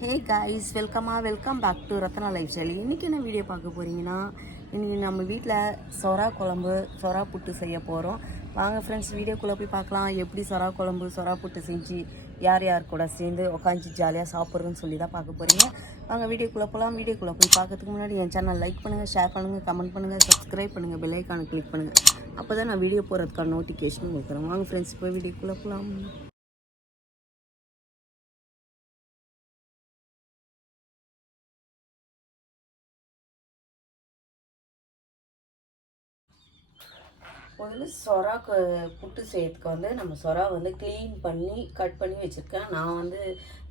Hey guys, welcome back to Ratna lifestyle. இன்றைக்கி என்ன video பார்க்க போகிறீங்கன்னா, இன்றைக்கி நம்ம வீட்டில் சொரா குழம்பு, சொரா புட்டு செய்ய போகிறோம். வாங்க ஃப்ரெண்ட்ஸ், வீடியோக்குள்ளே போய் பார்க்கலாம். எப்படி சொரா குழம்பு, சொரா புட்டு செஞ்சு யார் யார் கூட சேர்ந்து உட்காந்து ஜாலியாக சாப்பிட்றோன்னு சொல்லி தான் பார்க்க போகிறீங்க. வாங்க வீடியோக்குள்ளே போகலாம். வீடியோக்குள்ளே போய் பார்க்கறதுக்கு முன்னாடி என் சேனல் லைக் பண்ணுங்கள், ஷேர் பண்ணுங்கள், கமெண்ட் பண்ணுங்கள், சப்ஸ்கிரைப் பண்ணுங்கள், பெல் ஐக்கானை கிளிக் பண்ணுங்கள். அப்போ தான் நான் வீடியோ போகிறதுக்கான நோட்டிஃபிகேஷன் கொடுக்குறேன். வாங்க ஃப்ரெண்ட்ஸ், இப்போ வீடியோக்குள்ளே போகலாம். முதல்ல சொரா புட்டு செய்யறதுக்கு வந்து நம்ம சொரா வந்து க்ளீன் பண்ணி கட் பண்ணி வச்சுருக்கேன். நான் வந்து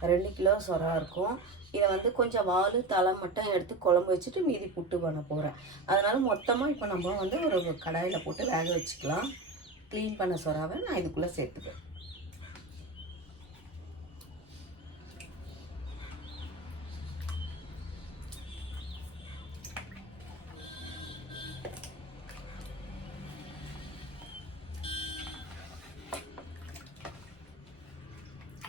2 கிலோ சொரா இருக்கும். இதை வந்து கொஞ்சம் வால் தலை மட்டும் எடுத்து குழம்பு வச்சுட்டு மீதி புட்டு பண்ண போகிறேன். அதனால் மொத்தமாக இப்போ நம்ம வந்து ஒரு கடாயில் போட்டு வேக வச்சுக்கலாம். க்ளீன் பண்ண சொராவை நான் இதுக்குள்ளே சேர்த்துப்பேன்.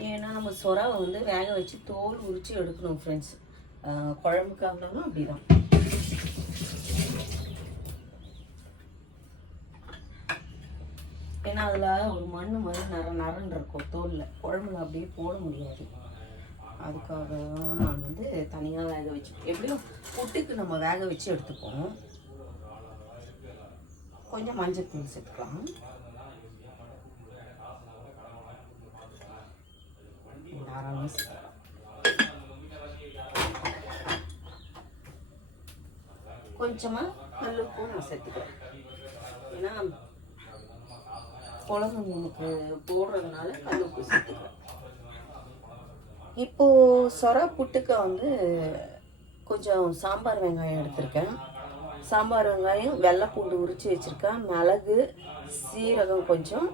ஏன்னா நம்ம சொராவை வந்து வேக வச்சு தோல் உரித்து எடுக்கணும் ஃப்ரெண்ட்ஸ். குழம்புக்காகலாம் அப்படி தான். ஏன்னா அதில் ஒரு மண் மாதிரி நரன்னு இருக்கும் தோலில், குழம்புல அப்படியே போட முடியாது. அதுக்காக நான் வந்து தனியாக வேக வச்சு, எப்படியும் புட்டுக்கு நம்ம வேக வச்சு எடுத்துப்போம். கொஞ்சம் மஞ்சள் தூள் சேர்த்துக்கலாம். தாராளமாக சேர்த்துக்கலாம். கொஞ்சமாக கல்லுப்பும் நான் சேர்த்துக்கிறேன். ஏன்னா குழம்பு நமக்கு போடுறதுனால கல்லுப்பு சேர்த்துக்கிறேன். இப்போது சொரா புட்டுக்கு வந்து கொஞ்சம் சாம்பார் வெங்காயம் எடுத்திருக்கேன். சாம்பார் வெங்காயம், வெள்ளை பூண்டு உரித்து வச்சுருக்கேன், மிளகு, சீரகம், கொஞ்சம்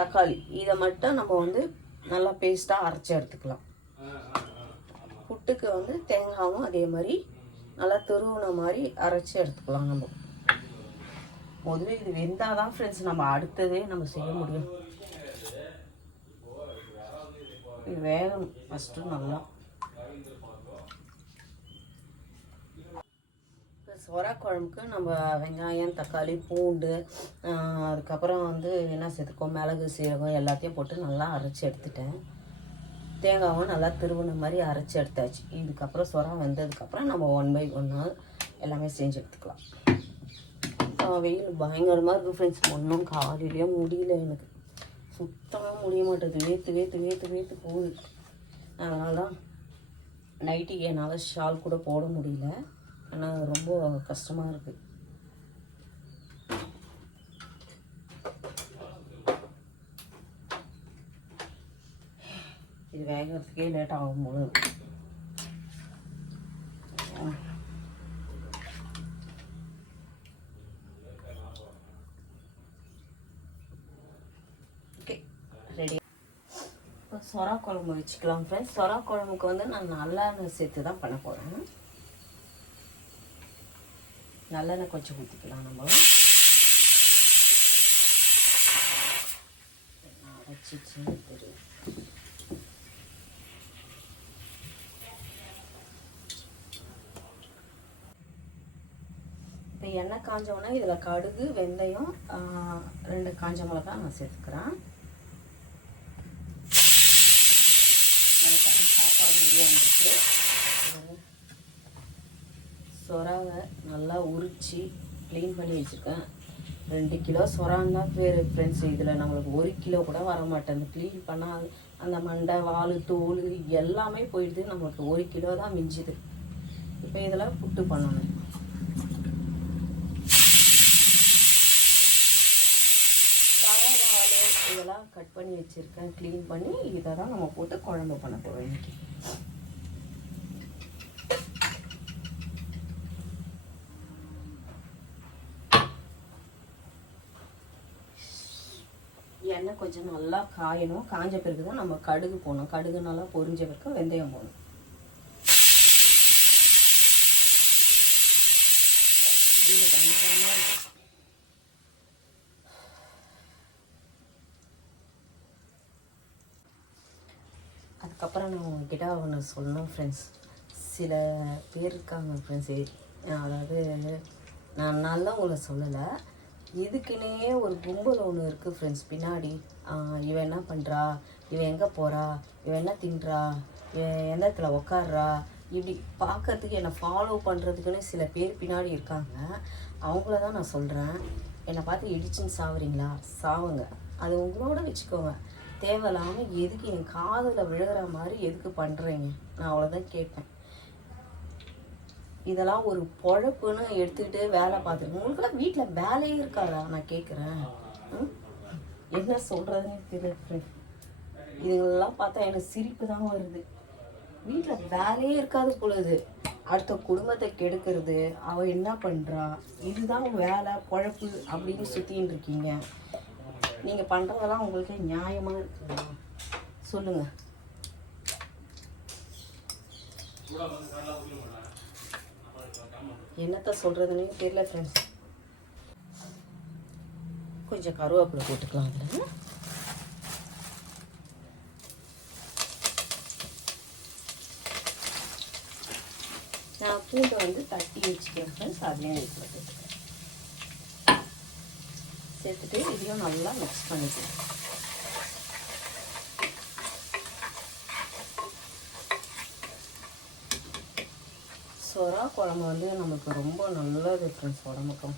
தக்காளி. இதை மட்டும் நம்ம வந்து நல்லா பேஸ்ட்டாக அரைச்சி எடுத்துக்கலாம். புட்டுக்கு வந்து தேங்காயும் அதே மாதிரி நல்லா துருவின மாதிரி அரைச்சி எடுத்துக்கலாம். நம்ம முதல்ல இது வெந்தால் தான் ஃப்ரெண்ட்ஸ் நம்ம அடுத்ததே நம்ம செய்ய முடியும். இது வேகணும் ஃபஸ்ட்டு நல்லா. சொரா குழம்புக்கு நம்ம வெங்காயம், தக்காளி, பூண்டு, அதுக்கப்புறம் வந்து என்ன சேர்த்துக்கோம், மிளகு, சீரகம் எல்லாத்தையும் போட்டு நல்லா அரைச்சி எடுத்துட்டேன். தேங்காயும் நல்லா திருவின மாதிரி அரைச்சி எடுத்தாச்சு. இதுக்கப்புறம் சொரா வெந்ததுக்கப்புறம் நம்ம 1 by 1 எல்லாமே செஞ்சு எடுத்துக்கலாம். வெயில் பயங்கரமாக இருக்குது ஃப்ரெண்ட்ஸ். ஒன்றும் காலையிலேயே முடியல, எனக்கு சுத்தமாக முடிய மாட்டேது. வேத்து போகுது. அதனால தான் நைட்டுக்கு என்னால் ஷால் கூட போட முடியல. ஆனால் ரொம்ப கஷ்டமாக இருக்குது. இது வேகிறதுக்கே லேட் ஆகும் போது. Okay, ready. இப்போ சொரா குழம்பு வச்சுக்கலாம் ஃப்ரெண்ட்ஸ். சொரா குழம்புக்கு வந்து நான் நல்லெண்ணெய் சேர்த்து தான் பண்ண போகிறேன். நல்லெண்ணெய் கொஞ்சம் ஊற்றிக்கலாம். நம்ம அரைச்சிச்சு தெரியும். இப்போ எண்ணெய் காஞ்சோன்னா இதில் கடுகு, வெந்தயம், 2 காஞ்ச மிளகாய் நான் சேர்த்துக்கிறேன். அதுதான் சாப்பாடு ரெடியாக வந்துருக்கு. சொராவை நல்லா உரித்து க்ளீன் பண்ணி வச்சுருக்கேன். 2 கிலோ சொரான்னு தான் பேர் ஃப்ரெண்ட்ஸ். இதில் நம்மளுக்கு 1 கிலோ கூட வர மாட்டேன். க்ளீன் பண்ணால் அந்த மண்டை, வால், தோல் எல்லாமே போயிடுது. நம்மளுக்கு 1 கிலோ தான் மிஞ்சுது. இப்போ இதில் புட்டு பண்ணணும். தலை, வால் இதெல்லாம் கட் பண்ணி வச்சுருக்கேன், க்ளீன் பண்ணி. இதை தான் நம்ம போட்டு குழம்பு பண்ண போகிறோம் இன்றைக்கி. எண்ணெய் கொஞ்சம் நல்லா காயணும். காஞ்ச பிறகு தான் நம்ம கடுகு போடணும். கடுகு நல்லா பொரிஞ்ச பிறகு வெந்தயம் போடணும். வெயில் பயங்கரமாக இருக்கு. அப்புறம் நான் உங்ககிட்ட ஒன்று சொல்லணும் ஃப்ரெண்ட்ஸ். சில பேர் இருக்காங்க ஃப்ரெண்ட்ஸு, அதாவது நான் நல்லா உங்களை சொல்லலை, இதுக்குன்னே ஒரு கும்பல் ஒன்று இருக்குது ஃப்ரெண்ட்ஸ் பின்னாடி. இவன் என்ன பண்ணுறா, இவன் எங்கே போகிறா, இவன் என்ன தின்றா, இவன் எந்த இடத்துல உக்காடுறா, இப்படி பார்க்கறதுக்கு என்னை ஃபாலோ பண்ணுறதுக்குன்னு சில பேர் பின்னாடி இருக்காங்க. அவங்கள தான் நான் சொல்கிறேன். என்னை பார்த்து இடிச்சுன்னு சாவுறீங்களா, சாவுங்க, அது உங்களோட வச்சுக்கோங்க. தேவையில்லாமல் எதுக்கு என் காதில் விழுகிற மாதிரி எதுக்கு பண்ணுறீங்க, நான் அவ்வளோதான் கேட்பேன். இதெல்லாம் ஒரு பொழப்புன்னு எடுத்துக்கிட்டு வேலை பார்த்துருக்கேன். உங்களுக்கெல்லாம் வீட்டில் வேலையே இருக்காதா, நான் கேட்குறேன். என்ன சொல்கிறதுன்னு தெரியல. இதுங்களெல்லாம் பார்த்தா எனக்கு சிரிப்பு தான் வருது. வீட்டில் வேலையே இருக்காது பொழுது அடுத்த குடும்பத்தை கெடுக்கிறது, அவள் என்ன பண்ணுறா, இதுதான் வேலை பொழப்பு அப்படின்னு சுற்றின்னு இருக்கீங்க. நீங்கள் பண்ணுறதெல்லாம் உங்களுக்கு நியாயமாக இருக்குங்களா சொல்லுங்கள். என்னத்த சொல்கிறதுன்னு தெரியல ஃப்ரெண்ட்ஸ். கொஞ்சம் கருவேப்பிலை போட்டுக்கலாம் அதில். நான் பூண்டை வந்து தட்டி வச்சுக்கேன் ஃப்ரெண்ட்ஸ், அதையும் வீட்டில் போட்டுக்கேன். சேர்த்துட்டு இதையும் நல்லா மிக்ஸ் பண்ணிக்கலாம். சொரா குழம்பு வந்து நமக்கு ரொம்ப நல்லது ஃப்ரெண்ட்ஸ், உடம்புக்கும்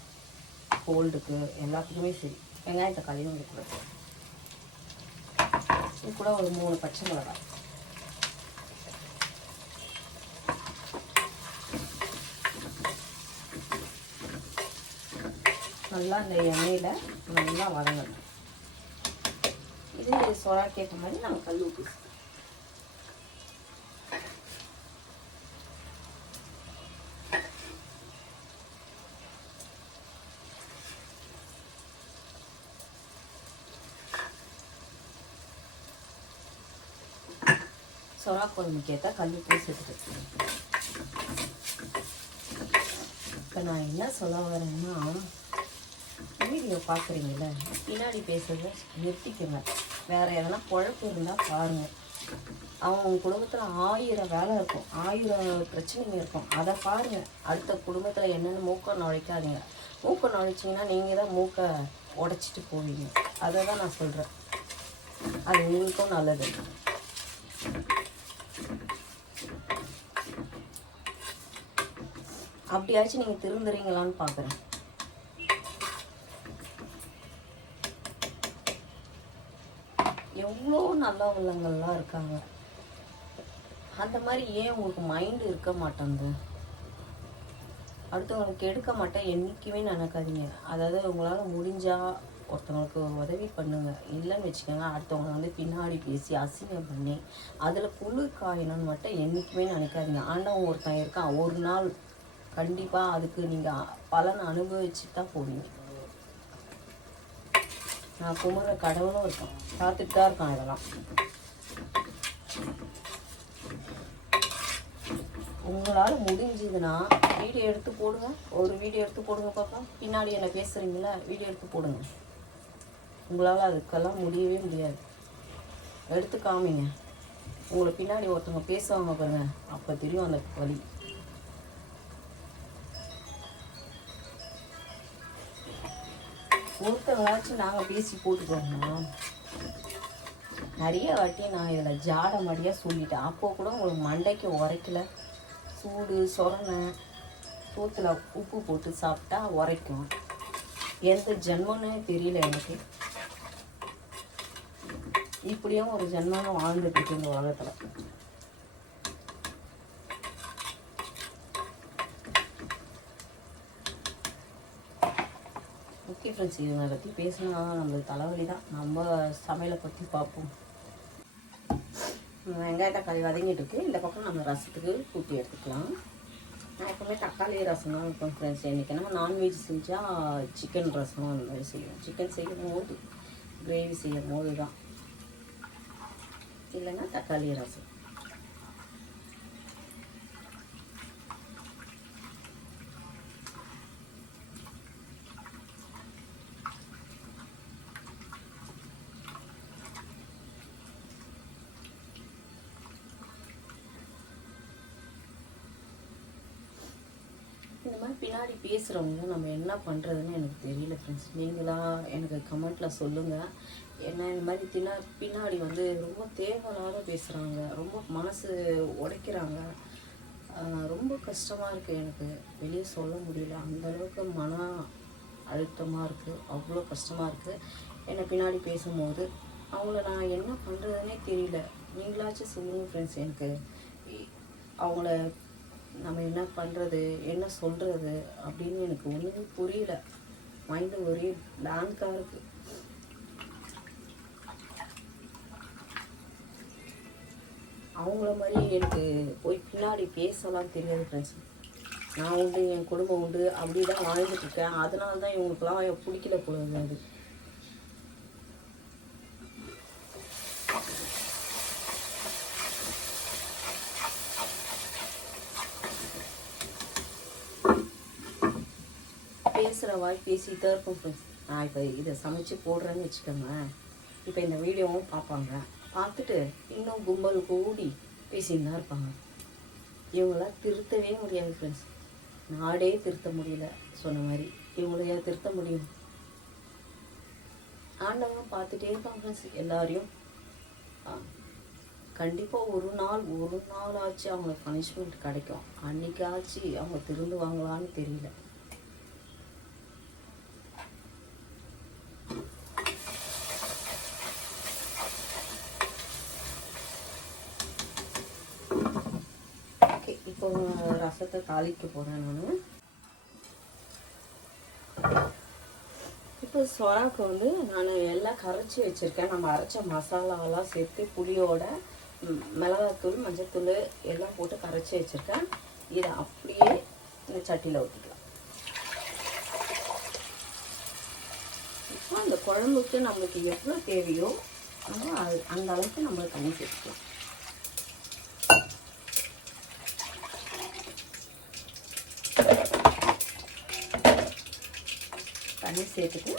கோல்டுக்கு எல்லாத்துக்குமே சரி. வெங்காயம் தக்காளியும் இருக்கக்கூடாது. இது கூட ஒரு 3 பச்சை மிளகாய். நல்லா இந்த எண்ணெயில் நல்லா வதங்கணும். இது சொராக்கு ஏற்ற மாதிரி நம்ம கல் உப்பு. சொரா குழம்புக்கு ஏற்ற கல் உப்பு சேர்த்துட்டு. இப்போ நான் என்ன சொல்ல வரேன்னா, வீடியோ பார்க்குறீங்கள, பின்னாடி பேசுறத நிறுத்திக்கோங்க. வேறு எதனா குழப்பு இருந்தால் பாருங்கள். அவங்க குடும்பத்தில் 1000 வேலை இருக்கும், 1000 பிரச்சனைங்க இருக்கும், அதை பாருங்கள். அடுத்த குடும்பத்தில் என்னென்ன மூக்க நுழைக்காதீங்க. மூக்க நுழைச்சிங்கன்னா நீங்கள் தான் மூக்கை உடச்சிட்டு போவீங்க. அதை தான் நான் சொல்கிறேன். அது உங்களுக்கும் நல்லது. அப்படியாச்சும் நீங்கள் திருந்துறீங்களான்னு பார்க்குறேன். எவ்வளோ நல்ல உள்ளங்கள்லாம் இருக்காங்க. அந்த மாதிரி ஏன் உங்களுக்கு மைண்டு இருக்க மாட்டேங்குது? அடுத்தவங்களுக்கு எடுக்க மாட்டேன் என்றைக்குமே நினைக்காதீங்க. அதாவது உங்களால் முடிஞ்சால் ஒருத்தவங்களுக்கு உதவி பண்ணுங்க. இல்லைன்னு வச்சுக்கோங்க, அடுத்தவங்களை வந்து பின்னாடி பேசி அசிங்கம் பண்ணி அதில் குளிர் காயணும்னு மட்டும் என்றைக்குமே நினைக்காதீங்க. ஆண்டவன் ஒருத்தன் இருக்கான், ஒரு நாள் கண்டிப்பாக அதுக்கு நீங்கள் பலனை அனுபவிச்சு தான் போவீங்க. நான் கும்பிட்ற கடவுளும் இருக்கேன், பார்த்துட்டு தான் இருக்கான். இதெல்லாம் உங்களால் முடிஞ்சதுன்னா வீடியோ எடுத்து போடுங்க. ஒரு வீடியோ எடுத்து போடுங்க பார்ப்போம். பின்னாடி என்ன பேசுகிறீங்களா, வீடியோ எடுத்து போடுங்க. உங்களால் அதுக்கெல்லாம் முடியவே முடியாது. எடுத்து காமிங்க. உங்களை பின்னாடி ஒருத்தவங்க பேசுவாங்க பாருங்க, அப்போ தெரியும் அந்த வலி. ஒருத்தவங்களாச்சும் நாங்கள் பேசி போட்டுக்கோங்கண்ணா. நிறைய வாட்டி நான் இதில் ஜாடமடியாக சொல்லிட்டேன். அப்போ கூட உங்களுக்கு மண்டைக்கு உரைக்கல. சூடு சொரணை சோத்தில் உப்பு போட்டு சாப்பிட்டா உரைக்கும். எந்த ஜென்மன்னு தெரியல எனக்கு. இப்படியும் ஒரு ஜென்மம் வாழ்ந்துட்டு இருக்கு இந்த உலகத்தில். ஓகே ஃப்ரெண்ட்ஸ், இவங்களை பற்றி பேசினா நம்மளுக்கு தலைவலி தான். நம்ம சமையலை பற்றி பார்ப்போம். வெங்காய தக்காளி வதங்கிட்டு இருக்கு. இந்த பக்கம் நம்ம ரசத்துக்கு கூட்டி எடுத்துக்கலாம். நான் எப்போவுமே தக்காளி ரசம் தான் வைப்பேன் ஃப்ரெண்ட்ஸ். என்றைக்குன்னா நான்வெஜ் செஞ்சால் சிக்கன் ரசம் அந்த மாதிரி செய்வோம். சிக்கன் செய்யும் போது, கிரேவி செய்யும் போது தான், இல்லைன்னா தக்காளி ரசம். பின்னாடி பேசுகிறவங்க நம்ம என்ன பண்ணுறதுன்னு எனக்கு தெரியல ஃப்ரெண்ட்ஸ். நீங்களா எனக்கு கமெண்ட்டில் சொல்லுங்கள். என்ன இந்த மாதிரி பின்னாடி வந்து ரொம்ப தேவையில்லாத பேசுகிறாங்க, ரொம்ப மனசு உடைக்கிறாங்க. ரொம்ப கஷ்டமாக இருக்குது, எனக்கு வெளியே சொல்ல முடியல. அந்தளவுக்கு மன அழுத்தமாக இருக்குது, அவ்வளோ கஷ்டமாக இருக்குது. என்னை பின்னாடி பேசும்போது அவங்கள நான் என்ன பண்ணுறதுனே தெரியல. நீங்களாச்சும் சொல்லுங்கள் ஃப்ரெண்ட்ஸ். எனக்கு அவங்கள நம்ம என்ன பண்ணுறது, என்ன சொல்கிறது அப்படின்னு எனக்கு ஒன்றுமே புரியல. மைண்டு ஒரே பிளாங்காக இருக்குது. அவங்கள மாதிரி எனக்கு போய் பின்னாடி பேசலாம் தெரியாது ஃப்ரெண்ட்ஸ். நான் உண்டு, என் குடும்பம் உண்டு, அப்படி தான் வாழ்ந்துட்டுருக்கேன். அதனால தான் இவங்களுக்குலாம் பிடிக்கல போல அது. பேசுகிற வாய் பேசிட்டு தான் இருக்கும் ஃப்ரெண்ட்ஸ். நான் இப்போ இதை சமைச்சு போடுறேன்னு வச்சுக்கோங்க. இப்போ இந்த வீடியோவும் பார்ப்பாங்க, பார்த்துட்டு இன்னும் கும்பல் கூடி பேசின்னு தான் இருப்பாங்க. இவங்களாம் திருத்தவே முடியாது ஃப்ரெண்ட்ஸ். நாடே திருத்த முடியல சொன்ன மாதிரி இவங்களையா திருத்த முடியும்? ஆண்டவன் பார்த்துட்டே இருப்பாங்க ஃப்ரெண்ட்ஸ் எல்லாரையும். கண்டிப்பாக ஒரு நாள் ஆச்சு அவங்களுக்கு பனிஷ்மெண்ட் கிடைக்கும். அன்னைக்காச்சு அவங்க திருந்துவாங்களான்னு தெரியல. இப்போ ரசத்தை தாளிக்க போகிறேன் நான். இப்போ சொராக்கு வந்து நான் எல்லாம் கரைச்சி வச்சுருக்கேன். நம்ம அரைச்ச மசாலாவெல்லாம் சேர்த்து புளியோட மிளகாத்தூள், மஞ்சத்தூள் எல்லாம் போட்டு கரைச்சி வச்சுருக்கேன். இதை அப்படியே இந்த சட்டியில் ஊற்றிக்கலாம். இப்போ அந்த குழம்புக்கு நம்மளுக்கு எவ்வளோ தேவையோ நம்ம அந்த அளவுக்கு நம்ம தண்ணி சேர்த்துக்கலாம். தண்ணி சேர்த்துட்டு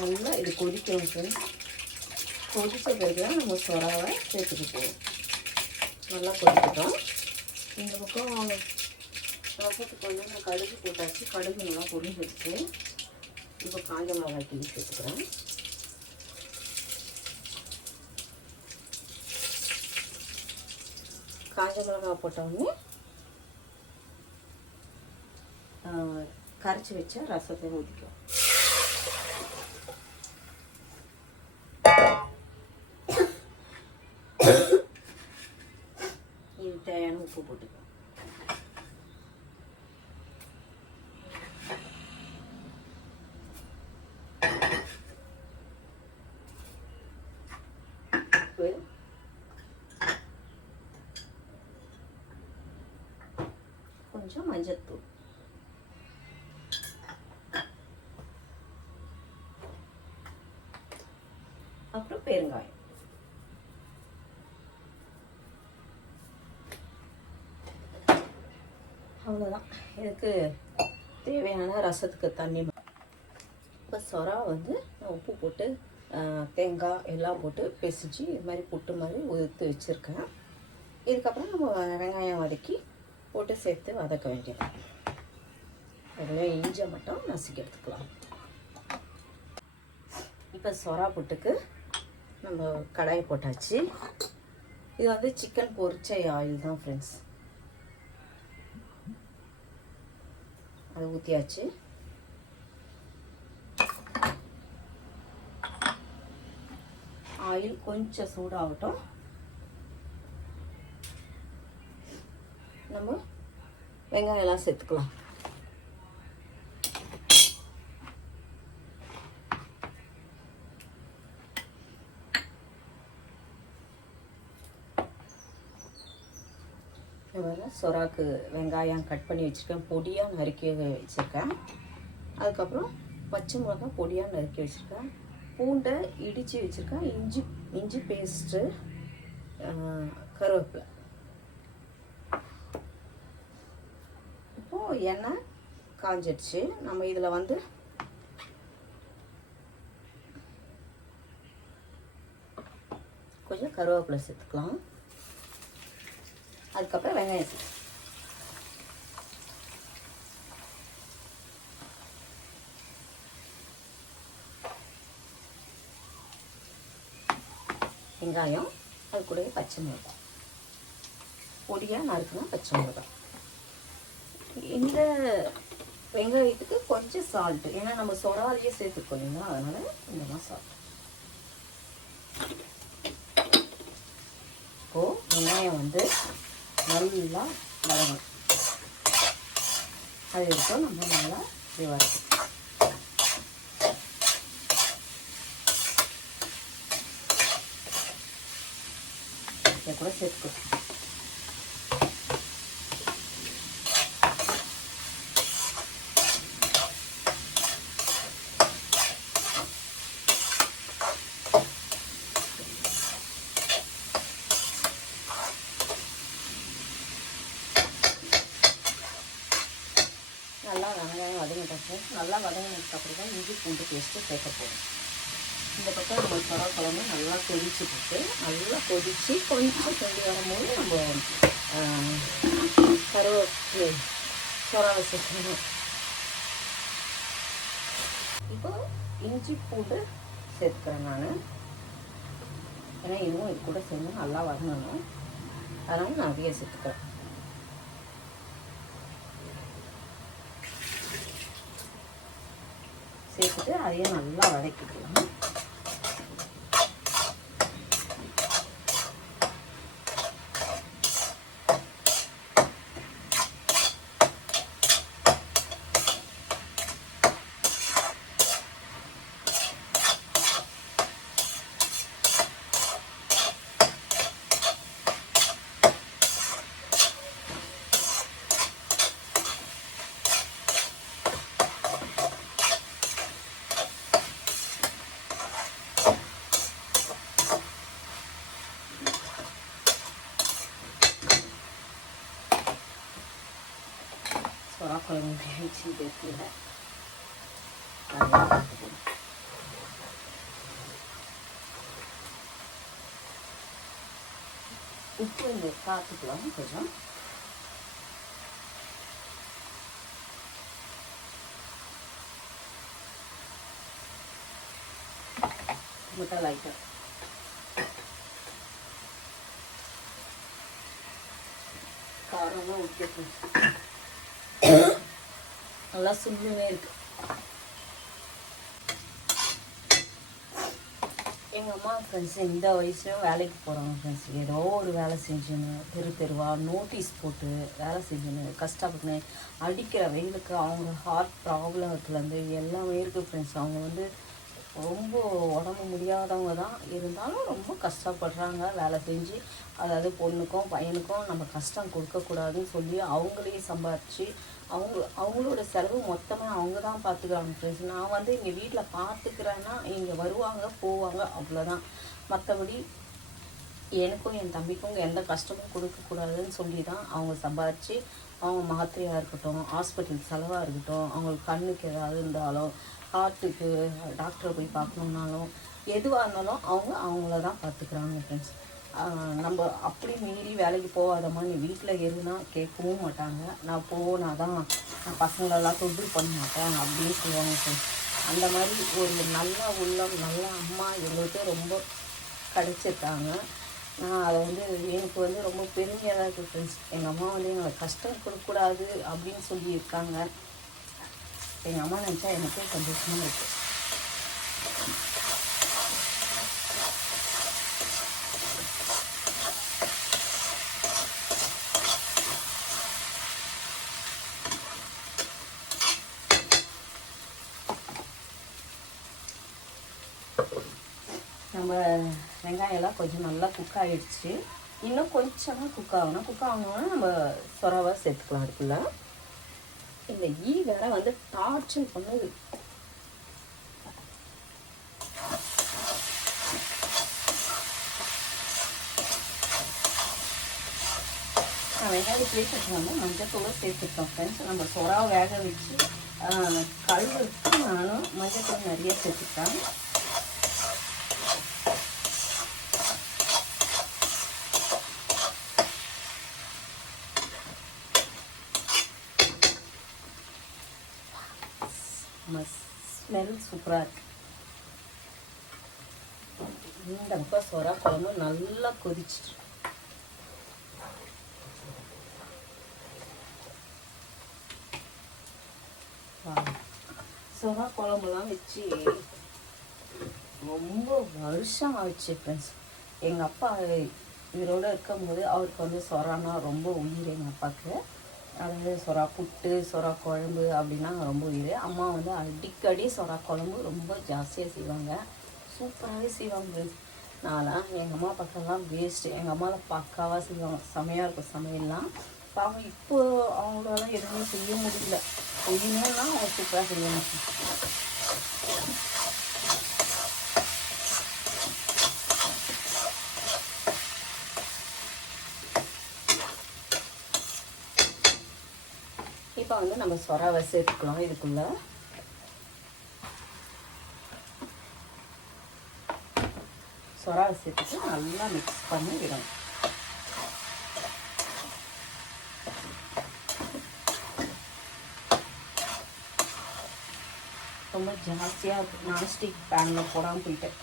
நல்லா இது கொதிக்கணும் ஃப்ரெண்ட்ஸ். கொதித்த பிறகு தான் நம்ம சொராவை சேர்த்துக்கிட்டோம். நல்லா கொதிக்கிட்டோம். இந்த பக்கம் ரசத்துக்கு வந்து நான் கடுகு போட்டாச்சு. கடுகு நல்லா பொரிஞ்சிடுச்சு. இப்போ காஞ்ச மிளகாய் கிள்ளி சேர்த்துக்கிறேன். காஞ்ச மிளகாய் போட்டோடனே கரைச்சி வச்ச ரசத்தை ஊற்றிக்கும். இது தேவையான உப்பு போட்டுக்கும். கொஞ்சம் மஞ்சத்தூள், அப்புறம் பெருங்காயம். அவ்வளோதான். இதுக்கு தேவையான ரசத்துக்கு தண்ணி. இப்போ சொரா வந்து நான் உப்பு போட்டு தேங்காய் எல்லாம் போட்டு பிசைஞ்சு இது மாதிரி புட்டு மாதிரி உதுத்து வச்சுருக்கேன். இதுக்கப்புறம் நம்ம வெங்காயம் வதக்கி போட்டு சேர்த்து வதக்க வேண்டியது. அதில் இஞ்சி மட்டும் நசுக்கி எடுத்துக்கலாம். இப்போ சொரா புட்டுக்கு நம்ம கடாய் போட்டாச்சு. இது வந்து சிக்கன் பொரிச்ச ஆயில் தான் ஃப்ரெண்ட்ஸ். அதை ஊற்றியாச்சு. ஆயில் கொஞ்சம் சூடாகட்டும். நம்ம வெங்காயம் எல்லாம் சேர்த்துக்கலாம். சொராக்கு வெங்காயம் கட் பண்ணி வச்சுருக்கேன், பொடியாக நறுக்கி வச்சுருக்கேன். அதுக்கப்புறம் பச்சை மிளகாய் பொடியாக நறுக்கி வச்சுருக்கேன். பூண்டை இடித்து வச்சுருக்கேன். இஞ்சி பேஸ்ட்டு, கருவேப்பிலை. இப்போது எண்ணெய் காஞ்சிடுச்சு. நம்ம இதில் வந்து கொஞ்சம் கருவேப்பிலை சேர்த்துக்கலாம். அதுக்கப்புறம் வெங்காயம் வெங்காயம், அது கூடவே பச்சை மிளகாய், பொடியாக நறுக்குனா பச்சை மிளகாய். இந்த வெங்காயத்துக்கு கொஞ்சம் சால்ட்டு, ஏன்னா நம்ம சொராலையே சேர்த்துருக்கோம் இல்லைங்களா, அதனால் கொஞ்சமாக சால்ட். இப்போது வெங்காயம் வந்து நல்லா வதங்கணும். அது வரைக்கும் நம்ம நல்லா வதக்கணும். இதை கூட சேர்த்துக்கணும். நல்லா வெங்காயம் வதங்கிட்டோம். நல்லா வதங்கினதுக்கப்புறம் தான் இஞ்சி பூண்டு பேஸ்ட்டு சேர்க்க போகிறோம். இந்த பக்கம் நம்ம சொரா குழம்பு நல்லா கொதிச்சு போட்டு நல்லா கொதித்து கொஞ்சம் கொண்டு வரும்போது நம்ம சொராவை சேர்க்கணும். இப்போ இஞ்சி பூண்டு சேர்த்துக்கிறேன் நான், ஏன்னா இதுவும் இது கூட சேர்ந்து நல்லா வதங்கணும், அதனால் நான் அதையே சேர்த்துக்கிறேன். சேர்த்துட்டு அதையே நல்லா வதக்கிக்கலாம். சொரா குழம்பு வச்சு பேசுல உப்பு இந்த பார்த்துக்கலாம். கொஞ்சம் முட்டை லைட்டாக காரமாக ஊற்றி நல்லா சுண்ணுமே இருக்கு. எங்கள் அம்மா ஃப்ரெண்ட்ஸ் இந்த வயசுலையும் வேலைக்கு போகிறாங்க ஃப்ரெண்ட்ஸ். ஏதோ ஒரு வேலை செஞ்சுன்னு தெருவாக நோட்டீஸ் போட்டு வேலை செஞ்சுன்னு கஷ்டப்பட்டுன்னு அடிக்கிற வெயிலுக்கு அவங்க ஹார்ட் ப்ராப்ளத்துலேருந்து எல்லாமே இருக்குது ஃப்ரெண்ட்ஸ். அவங்க வந்து ரொம்ப உடம்பு முடியாதவங்க தான், இருந்தாலும் ரொம்ப கஷ்டப்படுறாங்க வேலை செஞ்சு. அதாவது பொண்ணுக்கும் பையனுக்கும் நம்ம கஷ்டம் கொடுக்கக்கூடாதுன்னு சொல்லி அவங்களே சம்பாதிச்சு அவங்களோட செலவு மொத்தமாக அவங்க தான் பார்த்துக்கிறாங்க ஃப்ரெண்ட்ஸ். நான் வந்து இங்கே வீட்டில் பார்த்துக்கிறேன்னா இங்கே வருவாங்க போவாங்க அவ்வளோதான். மற்றபடி எனக்கும் என் தம்பிக்கும் எந்த கஷ்டமும் கொடுக்கக்கூடாதுன்னு சொல்லி தான் அவங்க சம்பாதிச்சு அவங்க மாத்திரையாக இருக்கட்டும், ஹாஸ்பிட்டல் செலவாக இருக்கட்டும், அவங்களுக்கு கண்ணுக்கு ஏதாவது இருந்தாலும், ஹார்ட்டுக்கு டாக்டரை போய் பார்க்கணுன்னாலும், எதுவாக இருந்தாலும் அவங்கள தான் பார்த்துக்கிறாங்க ஃப்ரெண்ட்ஸ். நம்ம அப்படி மீறி வேலைக்கு போகாதம்மா நீ வீட்டில் இருந்தால் கேட்கவும் மாட்டாங்க. நான் போனால் நான் பசங்களெல்லாம் தொழில் பண்ண மாட்டேன் அப்படின்னு சொல்லுவாங்க ஃப்ரெண்ட்ஸ். அந்த மாதிரி ஒரு நல்ல உள்ளம் நல்ல அம்மா எங்களுக்கு ரொம்ப கிடைச்சிருக்காங்க. நான் அதை வந்து எனக்கு வந்து ரொம்ப பெருமையாக தான் இருக்குது ஃப்ரெண்ட்ஸ். எங்கள் அம்மா வந்து எங்களை கஷ்டம் கொடுக்கக்கூடாது அப்படின்னு சொல்லியிருக்காங்க. எங்கள் அம்மா நினச்சா எனக்கே சந்தோஷமாக இருக்குது. நம்ம வெங்காயம்லாம் கொஞ்சம் நல்லா குக் ஆகிடுச்சு. இன்னும் கொஞ்சமாக குக் ஆகணும்னா நம்ம சொரவை சேர்த்துக்கலாம் அதுக்குள்ள. இந்த ஈ வேற வந்து டார்ச்சர் பண்ணுது. வெங்காயம் சேர்த்துக்கலாமா மஞ்சத்தூளை சேர்த்துருக்கோம் ஃப்ரெண்ட்ஸ். நம்ம சொரா வேக வச்சு கழுவுக்கு நானும் மஞ்சத்தூள் நிறைய சேர்த்துருக்கேன். ஸ்மெல் சூப்பராக இருக்கு. இந்த பக்கம் சொரா குழம்பு நல்லா கொதிச்சிட்டு சொரா குழம்புலாம் வச்சு ரொம்ப வருஷம் ஆயிடுச்சு ஃப்ரெண்ட்ஸ். எங்கள் அப்பா இவரோட இருக்கும்போது அவருக்கு வந்து சொரானா ரொம்ப உயிர். எங்கள் அப்பாவுக்கு அது சொரா புட்டு சொரா குழம்பு அப்படின்னா ரொம்ப உயிர். அம்மா வந்து அடிக்கடி சொரா குழம்பு ரொம்ப ஜாஸ்தியாக செய்வாங்க, சூப்பராகவே செய்வாங்க ஃப்ரெண்ட்ஸ். நான்லாம் எங்கள் அம்மா பக்கம்லாம் வேஸ்ட்டு. எங்கள் அம்மாவில் பக்காவாக செய்வாங்க, செமையாக இருக்கும் சமையல்லாம். பாவம் இப்போ அவங்களால எதுவுமே செய்ய முடியல. செய்யணும்னா அவங்க சூப்பராக செய்யணும். இப்போ வந்து நம்ம சொராவை சேர்த்துக்கலாம். இதுக்குள்ள சொராவை சேர்த்துட்டு நல்லா மிக்ஸ் பண்ணி விடணும். ரொம்ப ஜாஸ்தியாக இருக்குது, நான்ஸ்டிக் பேனில் போடாமல் போயிட்டேன்.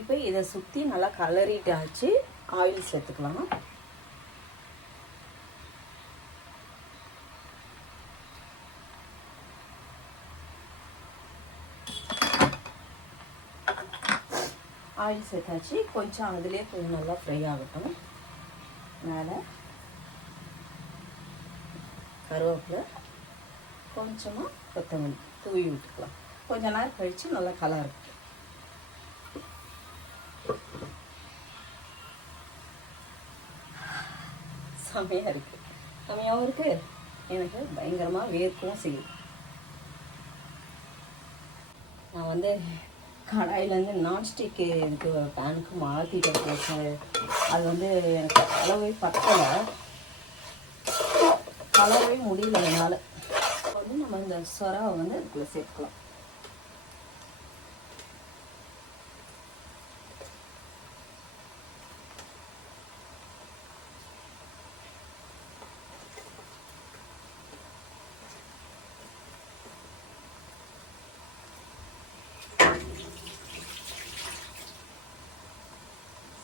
இப்போ இதை சுற்றி நல்லா கலரிட்டாச்சு. ஆயில் சேர்த்துக்கலாம். ஆயில் சேர்த்தாச்சு. கொஞ்சம் அதுலேயே கொஞ்சம் நல்லா ஃப்ரை ஆகட்டும். மேலே கருவேப்பிலை கொஞ்சமாக கொத்தமல்லி தூவி விட்டுக்கலாம். கொஞ்ச நேரம் கழித்து நல்லா கலர் செமையாக இருக்குது. செமையாகவும் இருக்குது, எனக்கு பயங்கரமாக வேர்க்கவும் செய்யும். நான் வந்து கடாயிலேருந்து நான்ஸ்டிக்கு இதுக்கு பேனுக்கு மாற்றிட்டு போச்சேன். அது வந்து எனக்கு அளவே பத்தலை, கலரவே முடியல என்னால். வந்து நம்ம இந்த சொராவை வந்து இதுக்குள்ளே சேர்த்துக்கலாம்.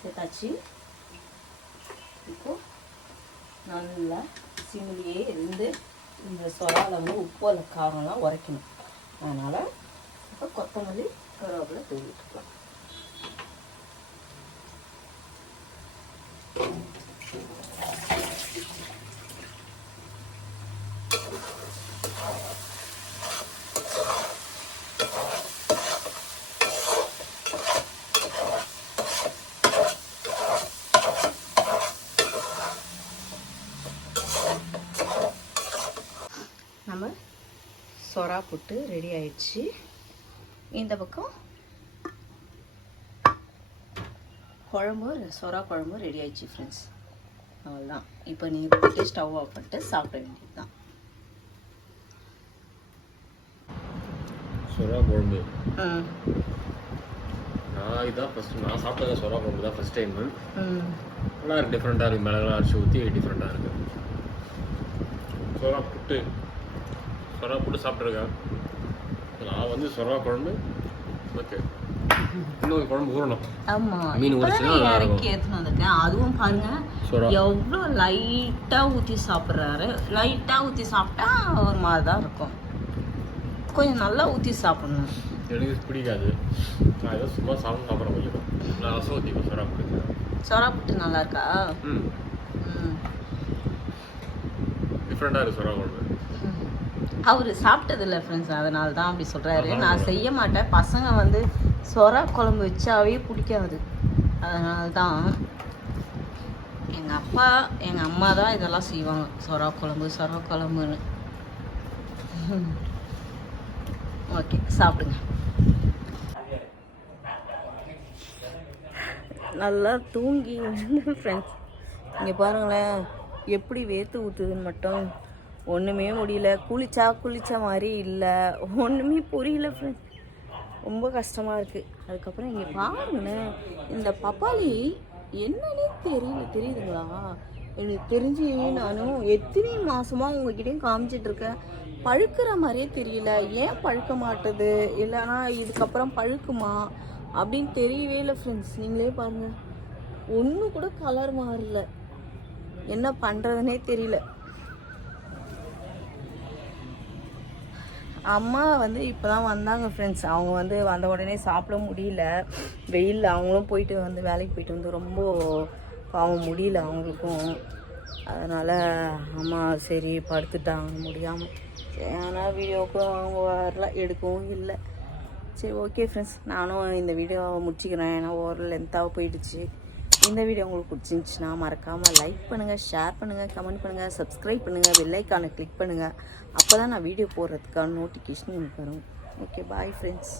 சேர்த்தாச்சு. இப்போ நல்லா சிம்லியே இருந்து இந்த சொராவில் வந்து உப்பு காரம்லாம் உரைக்கணும். அதனால் இப்போ கொத்தமல்லி கருவேப்பிலை தூவி விட்டுக்கலாம். நம்ம சொரா புட்டு ரெடி ஆயிடுச்சு. இந்த பக்கம் குழம்பு சொரா குழம்பு ரெடி ஆயிடுச்சு ஃப்ரெண்ட்ஸ். அவ்வளோதான். இப்போ நீங்கள் போட்டு ஸ்டவ் ஆஃப் பண்ணிட்டு சாப்பிட வேண்டியது தான். சொரா குழம்பு இதான் ஃபஸ்ட்டு நான் சாப்பிட்டது. சொரா குழம்பு தான் ஃபஸ்ட் டைம். நல்லா இருக்குது, டிஃப்ரெண்ட்டாக இருக்குது. மிளகாலாம் அரைச்சி ஊற்றி டிஃப்ரெண்ட்டாக இருக்குது. சொரா புட்டு சாப்பிட்ருக்கேன். நான் வந்து சொரா குழம்பு ஓகே. இன்னும் குழம்பு ஊறணும். ஆமாம், மீன் ஊறிச்சுன்னா இறக்கி எடுத்துன்னு வந்திருக்கேன். அதுவும் பாருங்கள் எவ்வளோ லைட்டாக ஊற்றி சாப்பிட்றாரு. லைட்டாக ஊற்றி சாப்பிட்டா ஒரு மாதிரி தான் இருக்கும். கொஞ்சம் நல்லா ஊற்றி சாப்பிடணும். எனக்கு பிடிக்காது. நான் ஏதோ சும்மா சாப்பிட்றேன். கொஞ்சம் நான் ரசம் ஊற்றிப்பேன். சொரா புட்டு நல்லா இருக்கா? டிஃப்ரெண்ட்டாக இருக்குது சொரா குழம்பு. அவர் சாப்பிட்டதில்ல ஃப்ரெண்ட்ஸ், அதனால தான் அப்படி சொல்கிறாரு. நான் செய்ய மாட்டேன். பசங்க வந்து சொரா குழம்பு வச்சாவே பிடிக்காது, அதனால தான். எங்கள் அப்பா எங்கள் அம்மா தான் இதெல்லாம் செய்வாங்க, சொரா குழம்புன்னு. ஓகே, சாப்பிடுங்க. நல்லா தூங்கி ஃப்ரெண்ட்ஸ். இங்கே பாருங்களேன் எப்படி வேர்த்து ஊற்றுதுன்னு மட்டும். ஒன்றுமே முடியல. குளிச்ச மாதிரி இல்லை, ஒன்றுமே புரியல ஃப்ரெண்ட்ஸ். ரொம்ப கஷ்டமாக இருக்குது. அதுக்கப்புறம் இங்கே பாருங்களேன், இந்த பப்பாளி என்னன்னே தெரியுதுங்களா? எனக்கு தெரிஞ்சு நானும் எத்தனை மாதமாக உங்ககிட்டயும் காமிச்சிட்ருக்கேன், பழுக்கிற மாதிரியே தெரியல. ஏன் பழுக்க மாட்டுது, இல்லைனா இதுக்கப்புறம் பழுக்குமா அப்படின்னு தெரியவே இல்லை ஃப்ரெண்ட்ஸ். நீங்களே பாருங்கள், ஒன்று கூட கலர் மாறல. என்ன பண்ணுறதுனே தெரியல. அம்மா வந்து இப்போ தான் வந்தாங்க ஃப்ரெண்ட்ஸ். அவங்க வந்து வந்த உடனே சாப்பிட முடியல, வெயிலில். அவங்களும் போயிட்டு வந்து வேலைக்கு போயிட்டு வந்து ரொம்ப பாவம் முடியல அவங்களுக்கும். அதனால் அம்மா சரி படுத்துட்டாங்க முடியாமல். சரி, ஆனால் வீடியோவுக்கும் அவங்க வரல, எடுக்கவும் இல்லை. சரி ஓகே ஃப்ரெண்ட்ஸ், நானும் இந்த வீடியோவை முடிச்சிக்கிறேன். ஏன்னா ஒரு லென்த்தாக போயிடுச்சு. இந்த வீடியோ உங்களுக்கு பிடிச்சிருந்துச்சுன்னா மறக்காமல் லைக் பண்ணுங்கள், ஷேர் பண்ணுங்கள், கமெண்ட் பண்ணுங்கள், சப்ஸ்கிரைப் பண்ணுங்கள், பெல் ஐக்கானை கிளிக் பண்ணுங்கள். அப்போ தான் நான் வீடியோ போடுறதுக்கான நோட்டிஃபிகேஷன் எனக்கு வரும். Okay, bye friends.